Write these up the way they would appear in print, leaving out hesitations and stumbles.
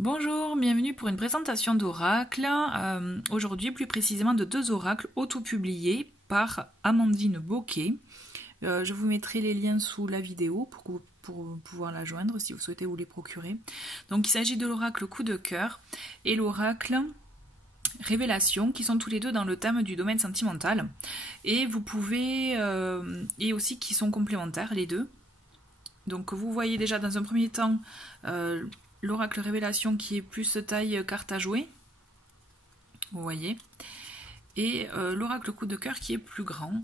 Bonjour, bienvenue pour une présentation d'oracle. Aujourd'hui, plus précisément de deux oracles auto-publiés par Amandine Bocquet. Je vous mettrai les liens sous la vidéo pour pouvoir la joindre si vous souhaitez vous les procurer. Donc il s'agit de l'oracle coup de cœur et l'oracle révélation qui sont tous les deux dans le thème du domaine sentimental. Et vous pouvez, et aussi qui sont complémentaires les deux. Donc vous voyez déjà dans un premier temps l'oracle révélation qui est plus taille carte à jouer, vous voyez, et l'oracle coup de cœur qui est plus grand.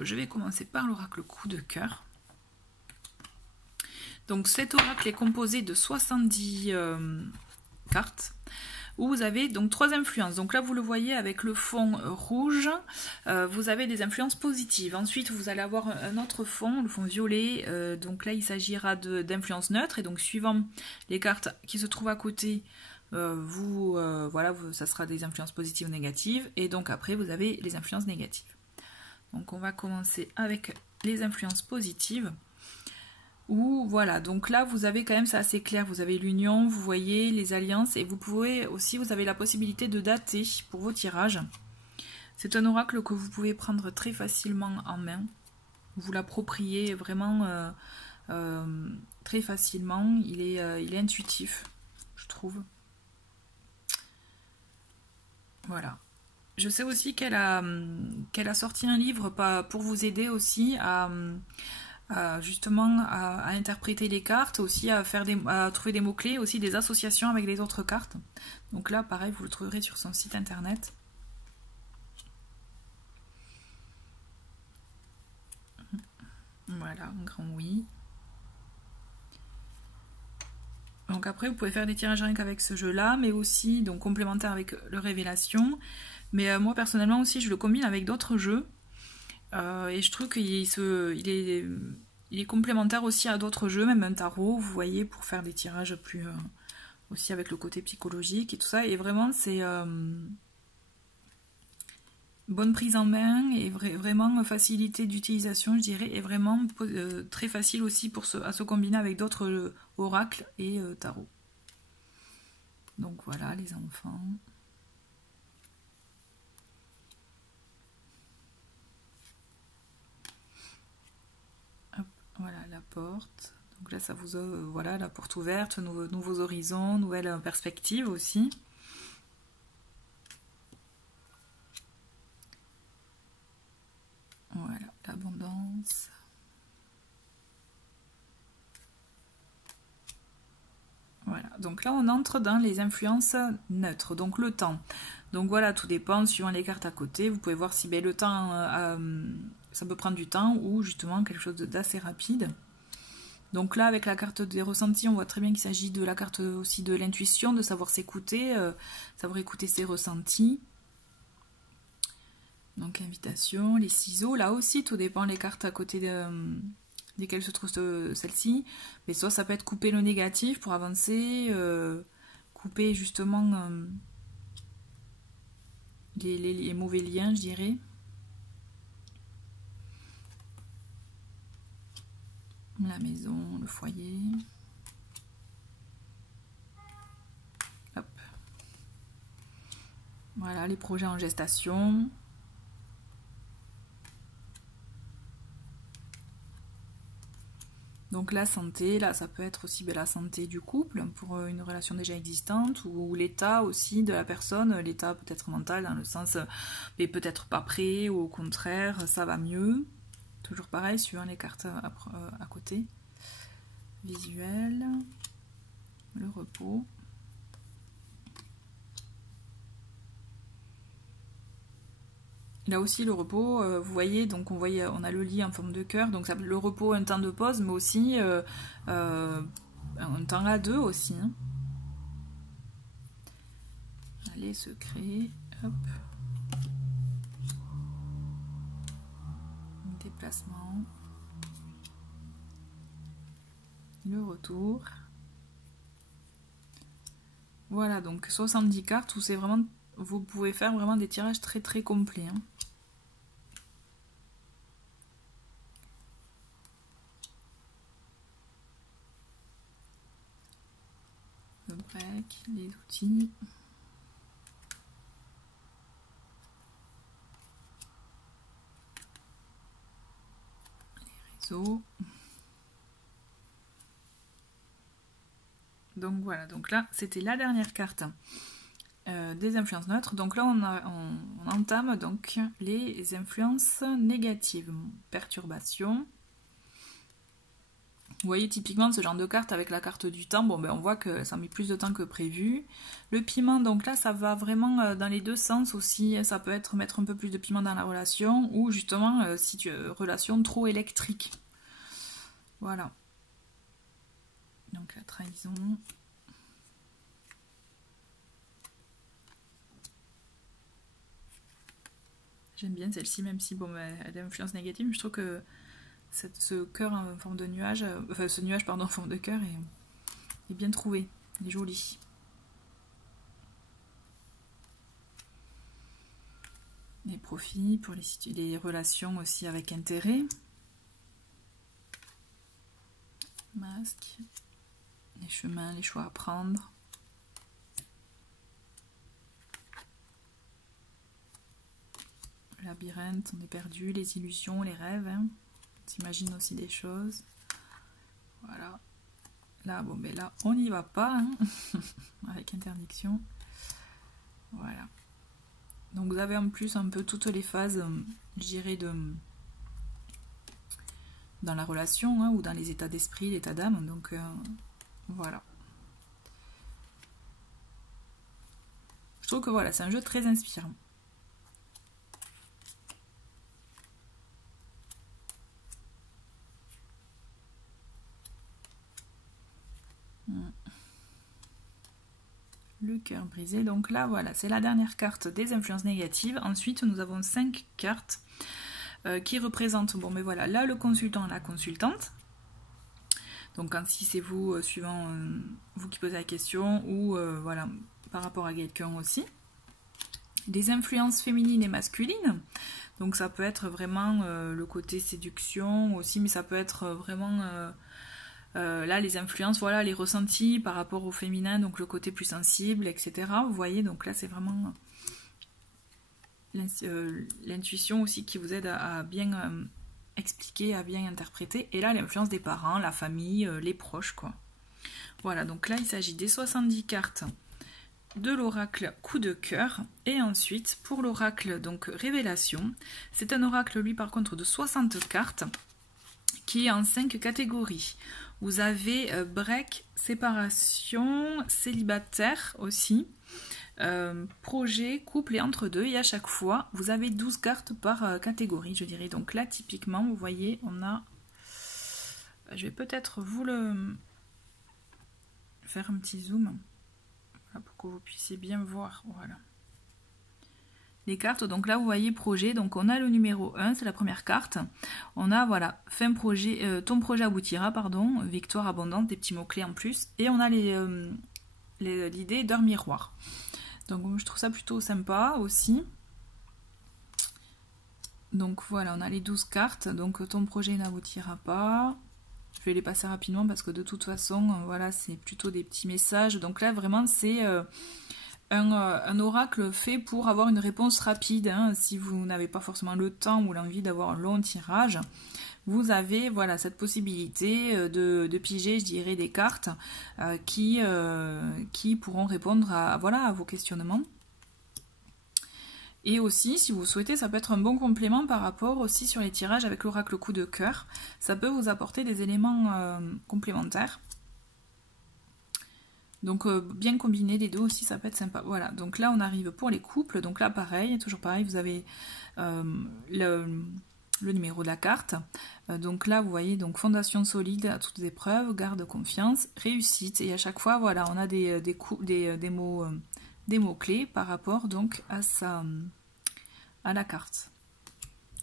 Je vais commencer par l'oracle coup de cœur. Donc cet oracle est composé de 70 cartes, où vous avez donc 3 influences. Donc là vous le voyez avec le fond rouge, vous avez des influences positives. Ensuite vous allez avoir un autre fond, le fond violet, donc là il s'agira d'influences neutres, et donc suivant les cartes qui se trouvent à côté, voilà, ça sera des influences positives ou négatives, et donc après vous avez les influences négatives. Donc on va commencer avec les influences positives. Où voilà, donc là vous avez quand même, c'est assez clair, vous avez l'union, vous voyez les alliances, et vous pouvez aussi, vous avez la possibilité de dater pour vos tirages. C'est un oracle que vous pouvez prendre très facilement en main, vous l'appropriez vraiment très facilement, il est intuitif, je trouve. Voilà. Je sais aussi qu'elle a sorti un livre pour vous aider aussi justement à interpréter les cartes, aussi à trouver des mots-clés, aussi des associations avec les autres cartes. Donc là, pareil, vous le trouverez sur son site internet. Voilà, un grand oui. Donc après, vous pouvez faire des tirages rien qu'avec ce jeu-là, mais aussi donc complémentaire avec le Révélation. Mais moi, personnellement aussi, je le combine avec d'autres jeux. Et je trouve qu'il est complémentaire aussi à d'autres jeux, même un tarot, vous voyez, pour faire des tirages plus... aussi avec le côté psychologique et tout ça. Et vraiment, c'est bonne prise en main et vraiment facilité d'utilisation, je dirais, et vraiment très facile aussi à se combiner avec d'autres oracles et tarot. Donc voilà, les enfants... Voilà la porte. Donc là, ça vous voilà la porte ouverte, nouveaux horizons, nouvelles perspectives aussi. Voilà, l'abondance. Voilà, donc là on entre dans les influences neutres, donc le temps. Donc voilà, tout dépend suivant les cartes à côté. Vous pouvez voir si le temps, ça peut prendre du temps ou justement quelque chose d'assez rapide. Donc là, avec la carte des ressentis, on voit très bien qu'il s'agit de la carte aussi de l'intuition, de savoir s'écouter, savoir écouter ses ressentis. Donc invitation, les ciseaux, là aussi, tout dépend les cartes à côté desquelles se trouve celle-ci. Mais soit ça peut être couper le négatif pour avancer, couper justement les mauvais liens, je dirais. La maison, le foyer. Hop. Voilà, les projets en gestation. Donc la santé, là ça peut être aussi la santé du couple pour une relation déjà existante, ou l'état aussi de la personne, l'état peut-être mental dans le sens mais peut-être pas prêt, ou au contraire ça va mieux. Toujours pareil, suivant les cartes à côté. Visuel, le repos. Là aussi le repos, vous voyez, donc on a le lit en forme de cœur, donc ça, le repos, un temps de pause, mais aussi un temps à deux aussi. Hein. Allez, secret, hop. Déplacement. Le retour. Voilà, donc 70 cartes où c'est vraiment, vous pouvez faire vraiment des tirages très très complets. Hein. Break, les outils. Les réseaux. Donc voilà, donc là c'était la dernière carte des influences neutres. Donc là on entame donc les influences négatives, perturbations. Vous voyez typiquement ce genre de carte avec la carte du temps, bon ben on voit que ça met plus de temps que prévu. Le piment, donc là ça va vraiment dans les deux sens aussi, ça peut être mettre un peu plus de piment dans la relation, ou justement si tu as relation trop électrique. Voilà. Donc la trahison. J'aime bien celle-ci, même si bon, elle a une influence négative, mais je trouve que ce cœur en forme de nuage, enfin ce nuage pardon en forme de cœur est bien trouvé, il est joli. Les profits pour les relations aussi avec intérêt. Masque. Les chemins, les choix à prendre. Labyrinthe, on est perdu, les illusions, les rêves. Hein. On s'imagine aussi des choses. Voilà. Là, bon, ben là, on n'y va pas. Hein. Avec interdiction. Voilà. Donc vous avez en plus un peu toutes les phases, je dirais, dans la relation, hein, ou dans les états d'esprit, l'état d'âme. Donc voilà. Je trouve que voilà, c'est un jeu très inspirant. Le cœur brisé. Donc là, voilà, c'est la dernière carte des influences négatives. Ensuite, nous avons 5 cartes qui représentent, bon, mais voilà, là, le consultant et la consultante. Donc, quand si c'est vous, suivant vous qui posez la question, ou voilà, par rapport à quelqu'un aussi. Des influences féminines et masculines. Donc, ça peut être vraiment le côté séduction aussi, mais ça peut être vraiment... là, les influences, voilà, les ressentis par rapport au féminin, donc le côté plus sensible, etc. Vous voyez, donc là, c'est vraiment l'intuition aussi qui vous aide à bien expliquer, à bien interpréter. Et là, l'influence des parents, la famille, les proches, quoi. Voilà, donc là, il s'agit des 70 cartes de l'oracle coup de cœur. Et ensuite, pour l'oracle, donc révélation, c'est un oracle, lui, par contre, de 60 cartes, qui est en 5 catégories. Vous avez break, séparation, célibataire aussi, projet, couple et entre-deux. Et à chaque fois, vous avez 12 cartes par catégorie, je dirais. Donc là, typiquement, vous voyez, on a... Je vais peut-être vous le... faire un petit zoom, voilà, pour que vous puissiez bien voir. Voilà. Les cartes, donc là vous voyez projet, donc on a le numéro 1, c'est la première carte. On a voilà, fin projet, ton projet aboutira, pardon, victoire abondante, des petits mots-clés en plus. Et on a l'idée d'heure miroir. Donc je trouve ça plutôt sympa aussi. Donc voilà, on a les 12 cartes, donc ton projet n'aboutira pas. Je vais les passer rapidement parce que de toute façon, voilà, c'est plutôt des petits messages. Donc là vraiment c'est... un oracle fait pour avoir une réponse rapide, hein. Si vous n'avez pas forcément le temps ou l'envie d'avoir un long tirage, vous avez voilà, cette possibilité de piger, je dirais, des cartes qui pourront répondre voilà, à vos questionnements. Et aussi, si vous souhaitez, ça peut être un bon complément par rapport aussi sur les tirages avec l'oracle coup de cœur. Ça peut vous apporter des éléments complémentaires. Donc bien combiner les deux aussi, ça peut être sympa. Voilà, donc là on arrive pour les couples. Donc là pareil, toujours pareil, vous avez le numéro de la carte. Donc là vous voyez, donc fondation solide à toutes épreuves, garde confiance, réussite. Et à chaque fois, voilà, on a des mots clés par rapport donc à la carte.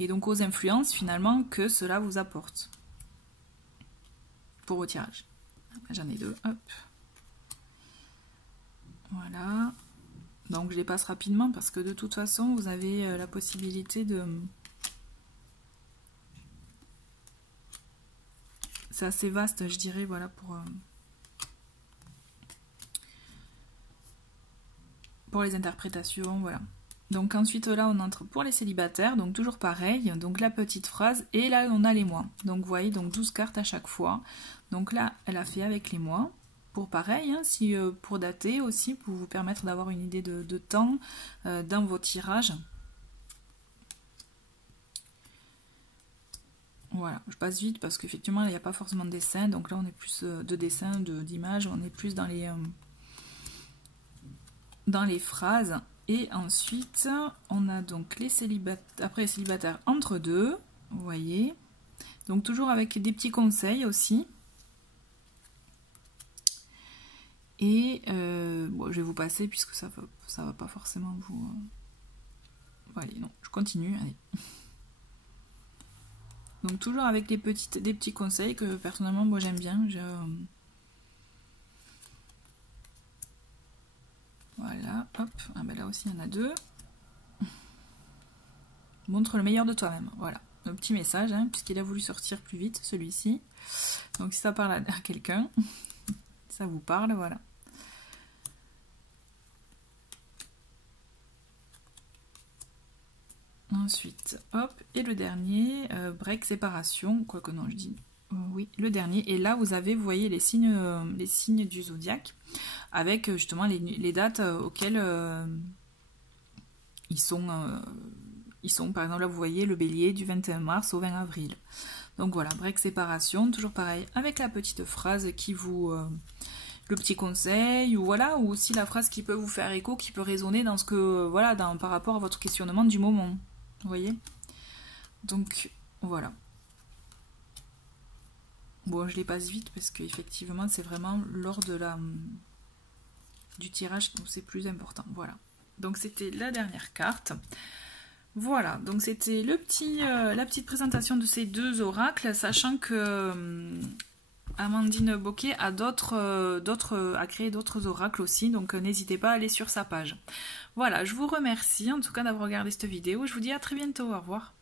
Et donc aux influences finalement que cela vous apporte pour vos tirages. J'en ai deux, hop. Voilà, donc je les passe rapidement parce que de toute façon vous avez la possibilité de... C'est assez vaste, je dirais, voilà, pour les interprétations, voilà. Donc ensuite là on entre pour les célibataires, donc toujours pareil, donc la petite phrase et là on a les mois. Donc vous voyez, donc 12 cartes à chaque fois. Donc là elle a fait avec les mois, pour pareil, hein, si, pour dater aussi, pour vous permettre d'avoir une idée de temps dans vos tirages. Voilà, je passe vite parce qu'effectivement il n'y a pas forcément de dessin, donc là on est plus de dessin, d'images, on est plus dans les phrases. Et ensuite, on a donc les célibataires, après les célibataires entre deux, vous voyez. Donc toujours avec des petits conseils aussi. Et bon, je vais vous passer puisque ça va pas forcément vous... Allez, non, je continue, allez. Donc toujours avec des petits conseils que personnellement moi j'aime bien. Voilà, hop, ah ben là aussi il y en a deux. Montre le meilleur de toi-même, voilà. Le petit message, hein, puisqu'il a voulu sortir plus vite, celui-ci. Donc si ça parle à quelqu'un, ça vous parle, voilà. Ensuite, hop, et le dernier, break, séparation, quoique non, je dis... oui, le dernier. Et là, vous avez, vous voyez, les signes du zodiaque, avec justement les dates auxquelles ils sont, par exemple, là, vous voyez, le bélier du 21 mars au 20 avril. Donc voilà, break, séparation, toujours pareil, avec la petite phrase qui vous... le petit conseil, ou voilà, ou aussi la phrase qui peut vous faire écho, qui peut résonner dans ce que... voilà, par rapport à votre questionnement du moment. Vous voyez? Donc, voilà. Bon, je les passe vite parce qu'effectivement, c'est vraiment lors de du tirage où c'est plus important. Voilà. Donc, c'était la dernière carte. Voilà. Donc, c'était la petite présentation de ces deux oracles, sachant que Amandine Bocquet a a créé d'autres oracles aussi. Donc, n'hésitez pas à aller sur sa page. Voilà. Je vous remercie en tout cas d'avoir regardé cette vidéo. Je vous dis à très bientôt. Au revoir.